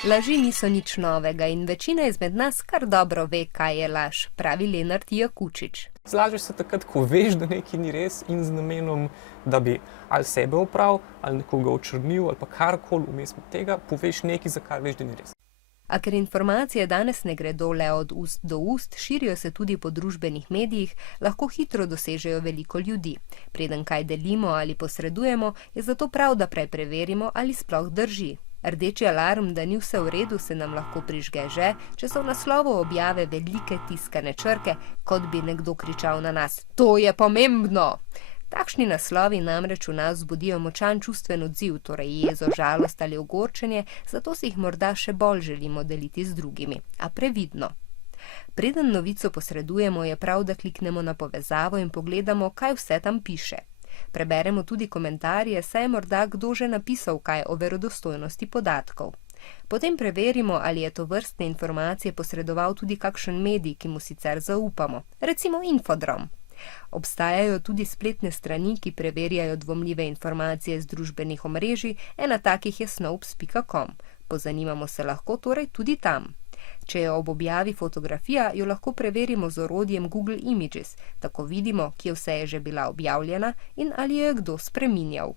Laži niso nič novega in večina izmed nas kar dobro ve, kaj je laž, pravi Lenart Jakučič. Zlažeš se takrat, ko veš, da nekaj ni res in z namenom, da bi ali sebe opravil, ali nekoga očrnil, ali pa karkoli vmes med tega, poveš nekaj, za kar veš, da ni res. A ker informacije danes ne gredo le od ust do ust, širijo se tudi po družbenih medijih, lahko hitro dosežejo veliko ljudi. Preden kaj delimo ali posredujemo, je zato prav, da prej preverimo, ali sploh drži. Rdeči alarm, da ni vse v redu, se nam lahko prižge že, če so v naslovu objave velike tiskane črke, kot bi nekdo kričal na nas: "To je pomembno!" Takšni naslovi namreč v nas vzbudijo močan čustven odziv, torej jezo, žalost ali ogorčenje, zato si jih morda še bolj želimo deliti z drugimi, a previdno. Preden novico posredujemo, je prav, da kliknemo na povezavo in pogledamo, kaj vse tam piše. Preberemo tudi komentarje, saj je morda kdo že napisal kaj o verodostojnosti podatkov. Potem preverimo, ali je tovrstne informacije posredoval tudi kakšen medij, ki mu sicer zaupamo, recimo Infodrom. Obstajajo tudi spletne strani, ki preverjajo dvomljive informacije z družbenih omrežij, ena takih je snopes.com. Pozanimamo se lahko torej tudi tam. Če je ob objavi fotografija, jo lahko preverimo z orodjem Google Images, tako vidimo, kje vse je že bila objavljena in ali jo je kdo spreminjal.